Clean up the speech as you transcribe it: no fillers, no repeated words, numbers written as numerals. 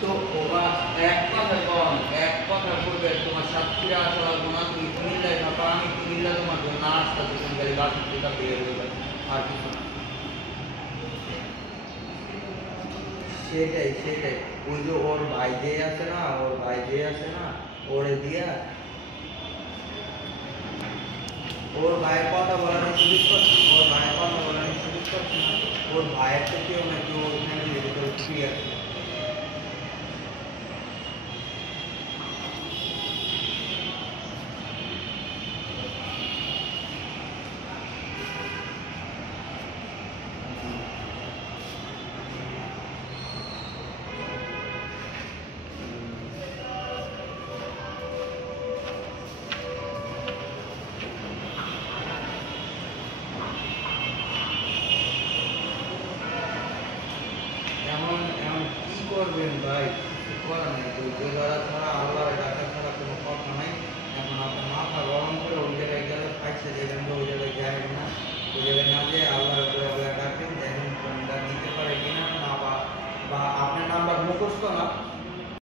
তো ওবা এক কথা কম, এক কথা বলবে তোমার সাতক্ষীরা আসা লাগবো না, তুমি কুমিল্লায় থাকো, আমি কুমিল্লা তোমার জন্য আসতে সেখান থেকে বাসের টিকা পেয়ে দেবে, আর কিছু না। সেটাই সেটাই, ওই যে ওর ভাই যে আছে না, ওর ভাই যে আছে না, ওরে দিয়া ওর ভাইয়ের কথা বলার সুযোগ করছে, ওর ভাইয়ের কথা বলার সুযোগ করছে না, ওর ভাইয়ের থেকেও নাকি ওর ফ্যামিলির ভিতরে ফ্রি আছে। এমন এমন কি করবেন ভাই, কিছু করার নেই, ধৈর্য ধরা ছাড়া আল্লাহর কাছে